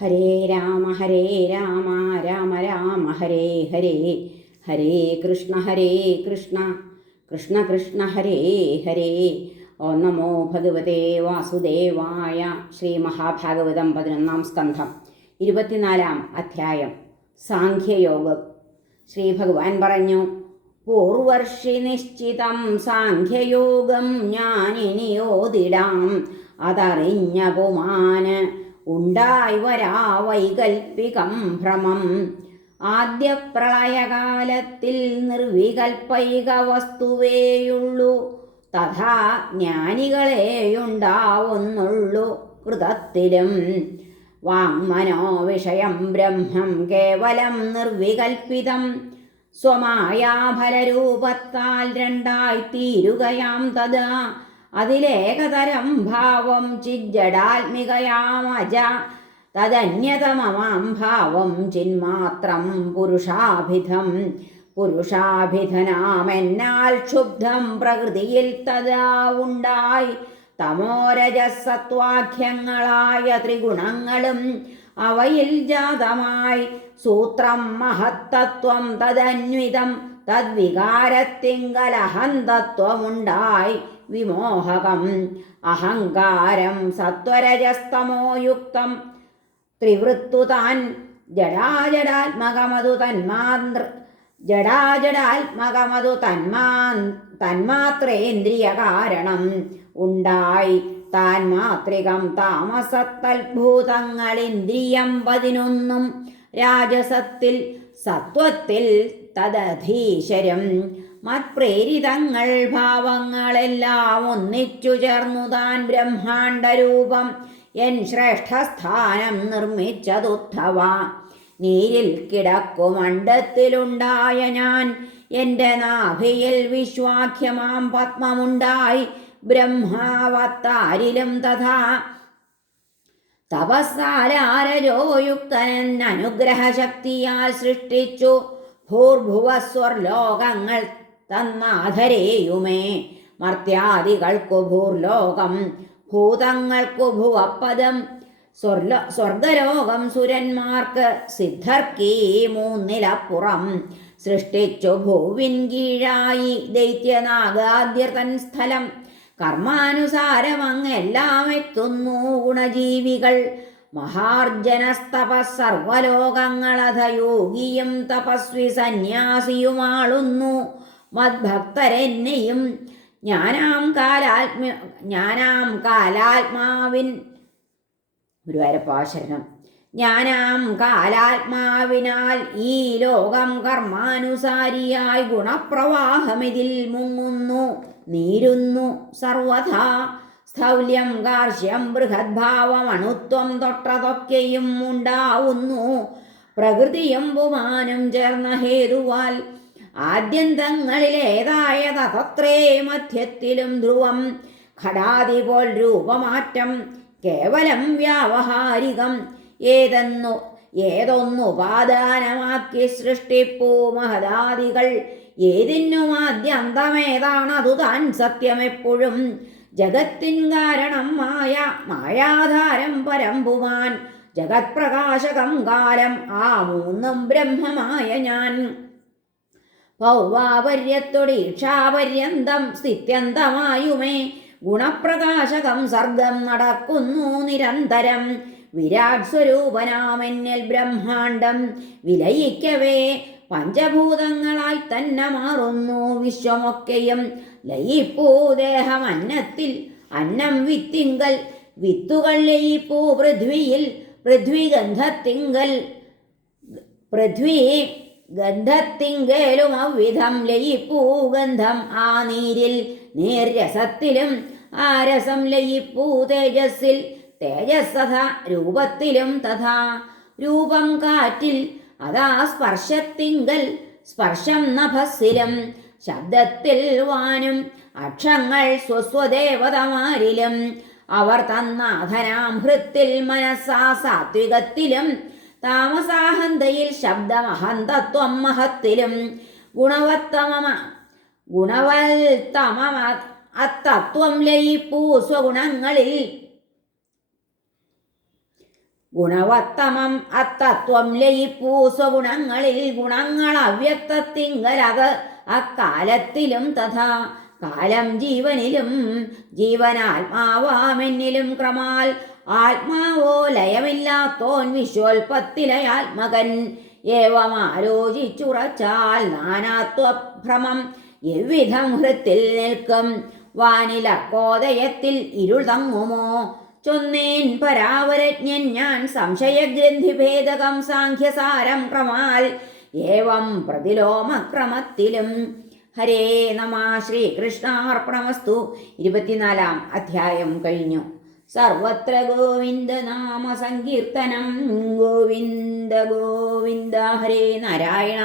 ഹരേ രാമ ഹരേ രാമ രാമ രാമ ഹരേ ഹരേ. ഹരേ കൃഷ്ണ ഹരേ കൃഷ്ണ. കൃഷ്ണ കൃഷ്ണ ഹരേ ഹരേ. ഓ നമോ ഭഗവതേ വാസുദേവായ ശ്രീ മഹാഭാഗവതം പതിനൊന്നാം സ്കന്ധം ഇരുപത്തിനാലാം അധ്യായം സാഖ്യയോഗം. ശ്രീ ഭഗവാൻ പറഞ്ഞു പൂർവർഷി നിശ്ചിതം സാഖ്യയോഗം ഞാനിനിയോതിടാം. അതറിഞ്ഞ പുമാന് ഉണ്ടായി വരാ വൈകൽപ്പികം ഭ്രമം. ആദ്യ പ്രളയകാലത്തിൽ നിർവികൽപ്പൈക വസ്തുവേയുള്ളൂ. തഥാ ജ്ഞാനികളെയുണ്ടാവുന്നുള്ളൂ കൃതത്തിലും. വാങ്മനോ വിഷയം ബ്രഹ്മം കേവലം നിർവികൽപ്പിതം. സ്വമായാഫലരൂപത്താൽ രണ്ടായി തീരുകയാം തഥാ അതിലേകതരം ഭാവം ചിജ്ജടാത്മികയാമജ തദന്യതമമാം ഭാവം ചിന്മാത്രം പുരുഷാഭിധം. പുരുഷാഭിധനാമെന്നാൽ ക്ഷുബ്ധം പ്രകൃതിയിൽ തഥാ ഉണ്ടായി. തമോരജസത്വാഖ്യങ്ങളായ ത്രിഗുണങ്ങളും അവയിൽ ജാതമായി. സൂത്രം മഹത്തത്വം തദന്വിതം തദ്വികാരത്തിങ്കലഹന്തത്വമുണ്ടായി. വിമോഹകം അഹങ്കാരം സത്വരജസ്തമോയുക്തം. ത്രിവൃത്തു താൻ ജഡാജഡാത്മകമതു തന്മാന്ത്ര ജഡാജഡാത്മകമതു തന്മാ തന്മാത്രേന്ദ്രിയ കാരണം ഉണ്ടായി താൻ മാത്രികം താമസത്തൽഭൂതങ്ങളിന്ദ്രിയം പതിനൊന്നും. രാജസത്തിൽ സത്വത്തിൽ തദധീശരം. മത്പ്രേരിതങ്ങൾ ഭാവങ്ങളെല്ലാം ഒന്നിച്ചു ചേർന്നു താൻ ബ്രഹ്മാണ്ടരൂപം എൻ ശ്രേഷ്ഠസ്ഥാനം നിർമ്മിച്ചതുദ്ധവ. നീരിൽ കിടക്കുമണ്ടത്തിലുണ്ടായ ഞാൻ. എന്റെ നാഭിയിൽ വിശ്വാഖ്യമാം പത്മമുണ്ടായി. ബ്രഹ്മാവത്താരിലും തഥാ. തപസ്സാലാരജോയുക്തനൻ അനുഗ്രഹശക്തിയാൽ സൃഷ്ടിച്ചു. ഭൂർഭുവസ്വർലോകങ്ങൾ തന്നാധരേയുമേ. മർത്യാദികൾക്കു ഭൂർലോകം ഭൂതങ്ങൾക്കു ഭുവപ്പദം സ്വർല സ്വർഗലോകം സുരന്മാർക്ക് സിദ്ധർക്കീ മൂന്നിലപ്പുറം. സൃഷ്ടിച്ചു ഭൂവിൻ കീഴായി ദൈത്യനാഗാദ്യതൻ സ്ഥലം. കർമാനുസാരം അങ്ങെല്ലാം എത്തുന്നു ഗുണജീവികൾ. മഹാർജനസ്തപ തപസ്വി സന്യാസിയുമാളുന്നു. മദ്ഭക്തരെന്നെയും ജ്ഞാനാം കാലാത്മ ജ്ഞാനാം കാലാത്മാവിൻ ഗുരുവായൂരപ്പാശരണം. ജ്ഞാനാം കാലാത്മാവിനാൽ ഈ ലോകം കർമാനുസാരിയായി ഗുണപ്രവാഹമിതിൽ മുങ്ങുന്നു നീരുന്നു സർവഥാ സ്ഥൗല്യം കാർഷ്യം ബൃഹദ്ഭാവം അണുത്വം തൊട്ടതൊക്കെയും ഉണ്ടാവുന്നു. പ്രകൃതിയും പുമാനും ചേർന്ന ഹേതുവാൽ ആദ്യന്തങ്ങളിലേതായ തത്രേ മധ്യത്തിലും ധ്രുവം ഘടാതി പോൽ രൂപമാറ്റം കേവലം വ്യാവഹാരികം. ഏതെന്നു ഏതൊന്നുപാദാനമാക്കി സൃഷ്ടിപ്പൂ മഹദാദികൾ. ഏതിനും ആദ്യന്തമേതാണതു താൻ സത്യമെപ്പോഴും. ജഗത്തിൻ കാരണം മായ മായാധാരം പരമ്പുമാൻ ജഗത്പ്രകാശകം കാലം ആ മൂന്നും ബ്രഹ്മമായ ഞാൻ. പൗർവാപര്യത്തൊടീക്ഷാപര്യന്തം സ്ഥിത്യന്തമായുമേ. ഗുണപ്രകാശകം സർഗം നടക്കുന്നു നിരന്തരം. വിരാട് സ്വരൂപനാമെന്നിൽ ബ്രഹ്മാണ്ടം വിലയിക്കവേ. പഞ്ചഭൂതങ്ങളായി തന്നെ മാറുന്നു വിശ്വമൊക്കെയും. ലയിപ്പൂ ദേഹം അന്നത്തിൽ അന്നം വിത്തിങ്കൽ. വിത്തുകൾ ലയിപ്പൂ പൃഥ്വിയിൽ പൃഥ്വി ഗന്ധത്തിങ്കൽ പൃഥ്വി ഗന്ധത്തിങ്കലും അവിധം ലയിപ്പൂഗന്ധം ആ നീരിൽ നീർരസത്തിലും ആ രസം ലയിപ്പൂ തേജസ്സിൽ തേജസ്സഥ രൂപത്തിലും തഥാ രൂപം കാറ്റിൽ അതാ സ്പർശത്തിങ്കൽ സ്പർശം നഭസ്സിലും ശബ്ദത്തിൽ വാനും അക്ഷങ്ങൾ സ്വസ്വദേവതമാരിലും. അവർ തന്നാധനാം ഹൃത്തിൽ മനസ്സാ സാത്വികത്തിലും താമസാഹന്തയിൽ ശബ്ദമഹന്തത്വം മഹത്തിലും ഗുണവത്തമ ഗുണവൽത്തമ അത്തത്വം ലയിപ്പൂ സ്വഗുണങ്ങളിൽ. ഗുണവത്തമം അത്തത്വം ലയിപ്പൂ സ്വഗുണങ്ങളിൽ. ഗുണങ്ങൾ അവ്യക്തത്തിങ്കലത് അക്കാലത്തിലും തഥാ കാലം ജീവനിലും ജീവനാത്മാവാമെന്നിലും ക്രമാൽ ആത്മാവോ ലയമില്ലാത്തോൻ വിശ്വോൽപത്തിലയാത്മകൻ. ഏവം ആലോചിച്ചുറച്ചാൽ നാനാത്വഭ്രമം എവിധം ഹൃത്തിൽ നിൽക്കും? വാനില കോതയത്തിൽ ഇരുൾ തങ്ങുമോ? ചൊന്നേൻ പരാവരജ്ഞൻ ഞാൻ സംശയഗ്രന്ഥിഭേദകം സാഖ്യസാരം ക്രമാൽ ഏവം പ്രതിലോമക്രമത്തിലും. ഹരേ നമ ശ്രീകൃഷ്ണാർപ്പണമസ്തു. ഇരുപത്തിനാലാം അധ്യായം കഴിഞ്ഞു. സർവത്ര ഗോവിന്ദ നാമ സങ്കീർത്തനം ഗോവിന്ദ ഗോവിന്ദ ഹരേ നാരായണ.